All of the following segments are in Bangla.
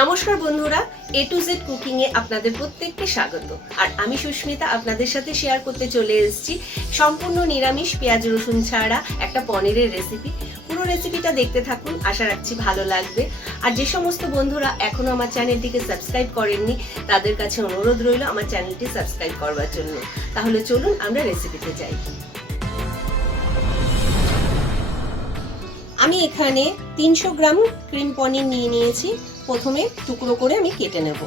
নমস্কার বন্ধুরা, এ টু জেড কুকিং এ আপনাদের প্রত্যেককে স্বাগত। আর আমি সুস্মিতা আপনাদের সাথে শেয়ার করতে চলে এসেছি সম্পূর্ণ নিরামিষ পেঁয়াজ রসুন ছাড়া একটা পনিরের রেসিপি। পুরো রেসিপিটা দেখতে থাকুন, আশা রাখছি ভালো লাগবে। আর যে সমস্ত বন্ধুরা এখনো আমার চ্যানেলটিকে সাবস্ক্রাইব করেননি তাদের কাছে অনুরোধ রইল আমার চ্যানেলটি সাবস্ক্রাইব করবার জন্য। তাহলে চলুন আমরা রেসিপিতে যাই। আমি এখানে 300 গ্রাম ক্রিম পনির নিয়ে নিয়েছি। প্রথমে টুকরো করে আমি কেটে নেব।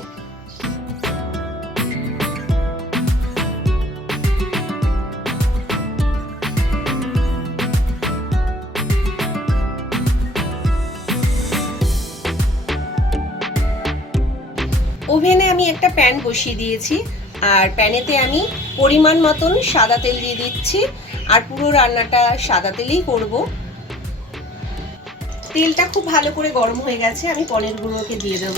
ওভেনে আমি একটা প্যান বসিয়ে দিয়েছি, আর প্যানেতে আমি পরিমাণ মতন সাদা তেল দিয়ে দিচ্ছি। আর পুরো রান্নাটা সাদা তেলেই করব। তেলটা খুব ভালো করে গরম হয়ে গেছে, আমি পনিরগুলোকে দিয়ে দেব।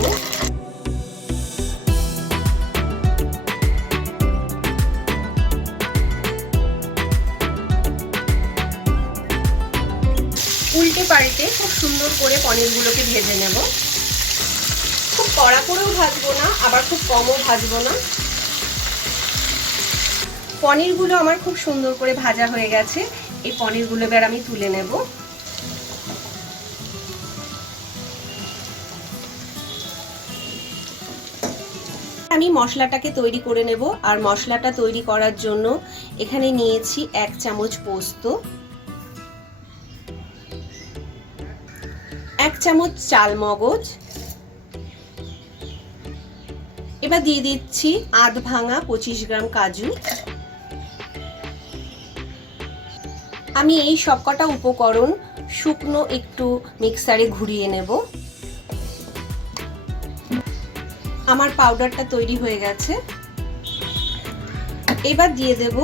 উল্টে পাল্টে খুব সুন্দর করে পনিরগুলোকে ভেজে নেব। খুব কড়া করেও ভাজবো না, আবার খুব কমও ভাজবো না। পনিরগুলো আমার খুব সুন্দর করে ভাজা হয়ে গেছে। এই পনিরগুলো এবার আমি তুলে নেব। আমি মশলাটাকে তৈরি করে নেব। আর মশলাটা তৈরি করার জন্য এখানে নিয়েছি 1 চামচ পোস্ত, 1 চামচ চাল মগজ, এবার দিয়ে দিচ্ছি আধ ভাঙা 25 গ্রাম কাজু। আমি এই সবকটা উপকরণ শুকনো একটু মিক্সারে ঘুরিয়ে নেব। আমার পাউডারটা তৈরি হয়ে গেছে। এবার দিয়ে দেব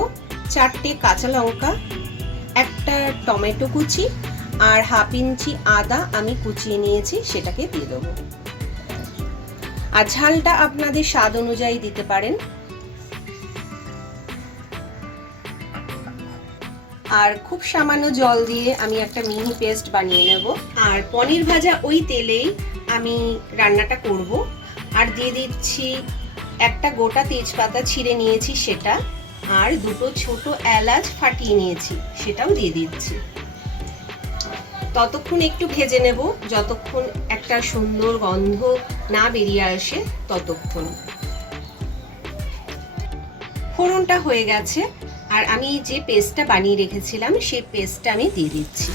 4টে কাঁচা লঙ্কা, একটা টমেটো কুচি, আর হাফ ইঞ্চি আদা আমি কুচিয়ে নিয়েছি, সেটাকে দিয়ে দেব। আর ঝালটা আপনাদের স্বাদ অনুযায়ী দিতে পারেন। আর খুব সামান্য জল দিয়ে আমি একটা মিহি পেস্ট বানিয়ে নেব। আর পনির ভাজা ওই তেলেই আমি রান্নাটা করব। আর দিয়ে দিচ্ছি একটা গোটা তেজপাতা ছিঁড়ে নিয়েছি সেটা, আর 2টো ছোট এলাচ ফাটিয়ে নিয়েছি সেটাও দিয়ে দিচ্ছি। ততক্ষণ একটু ভেজে নেব যতক্ষণ একটা সুন্দর গন্ধ না বেরিয়ে আসে ততক্ষণ। ফোড়নটা হয়ে গেছে, আর আমি যে পেস্টটা বানিয়ে রেখেছিলাম সেই পেস্টটা আমি দিয়ে দিচ্ছি।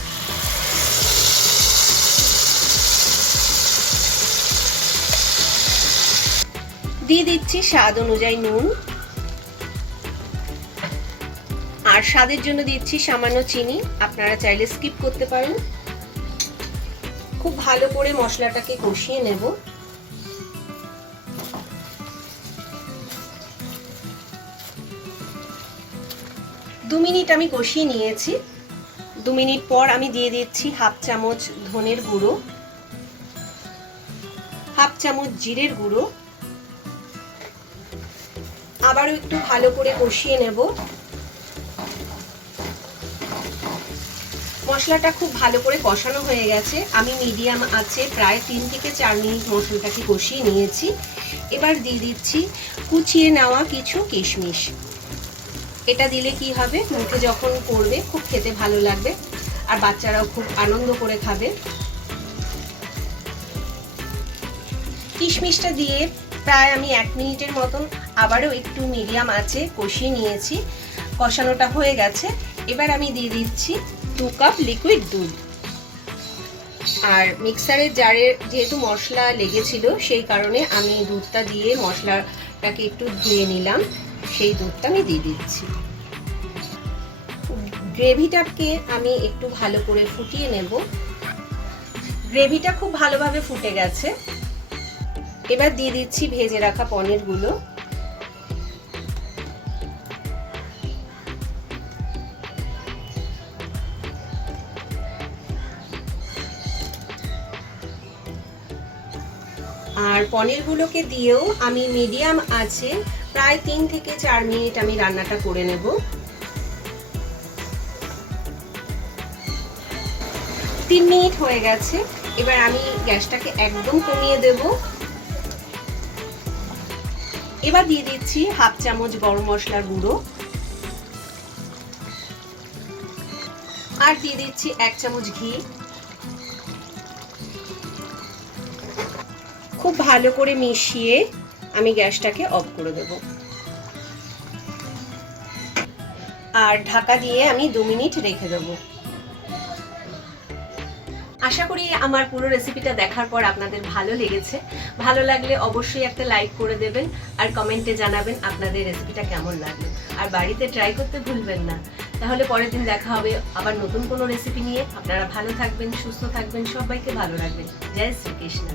দিয়ে দিচ্ছি স্বাদ অনুযায়ী নুন, আর স্বাদের জন্য দিচ্ছি সামান্য চিনি, আপনারা চাইলে স্কিপ করতে পারেন। খুব ভালো করে মশলাটাকে কষিয়ে নেব। দু মিনিট আমি কষিয়ে নিয়েছি। 2 মিনিট পর আমি দিয়ে দিচ্ছি হাফ চামচ ধনের গুঁড়ো, হাফ চামচ জিরের গুঁড়ো। আবারও একটু ভালো করে কষিয়ে নেব। মশলাটা খুব ভালো করে কষানো হয়ে গেছে। আমি মিডিয়াম আঁচে প্রায় 3 থেকে 4 মিনিট মশলাটাকে কষিয়ে নিয়েছি। এবার দিয়ে দিচ্ছি কুচিয়ে নেওয়া কিছু কিশমিশ। এটা দিলে কি হবে, মুখে যখন পড়বে খুব খেতে ভালো লাগবে, আর বাচ্চারাও খুব আনন্দ করে খাবে। কিশমিশটা দিয়ে প্রায় আমি 1 মিনিটের মতন আবারও একটু মিডিয়াম আঁচে কষিয়ে নিয়েছি। কষানোটা হয়ে গেছে। এবার আমি দিয়ে দিচ্ছি 2 কাপ লিকুইড দুধ। আর মিক্সারের জারে যেহেতু মশলা লেগেছিল সেই কারণে আমি দুধটা দিয়ে মশলাটাকে একটু ধুয়ে নিলাম, সেই দুধটা আমি দিয়ে দিচ্ছি। গ্রেভিটাকে আমি একটু ভালো করে ফুটিয়ে নেব। গ্রেভিটা খুব ভালোভাবে ফুটে গেছে। এবার দিয়ে দিচ্ছি ভেজে রাখা পনিরগুলো। আর পনিরগুলোকে দিয়েও আমি মিডিয়াম আঁচে প্রায় 3 থেকে 4 মিনিট আমি রান্নাটা করে নেব। 3 মিনিট হয়ে গেছে। এবার আমি গ্যাসটাকে একদম কমিয়ে দেব। এবার দিয়ে দিচ্ছি হাফ চামচ গরম মশলার গুঁড়ো, আর দিয়ে দিচ্ছি 1 চামচ ঘি। খুব ভালো করে মিশিয়ে আমি গ্যাসটাকে অফ করে দেব, আর ঢাকা দিয়ে আমি 2 মিনিট রেখে দেবো। আশা করি আমার পুরো রেসিপিটা দেখার পর আপনাদের ভালো লেগেছে। ভালো লাগলে অবশ্যই একটা লাইক করে দেবেন, আর কমেন্টে জানাবেন আপনাদের রেসিপিটা কেমন লাগলো, আর বাড়িতে ট্রাই করতে ভুলবেন না। তাহলে পরের দিন দেখা হবে আবার নতুন কোনো রেসিপি নিয়ে। আপনারা ভালো থাকবেন, সুস্থ থাকবেন, সবাইকে ভালো রাখবেন। জয় শ্রীকৃষ্ণ।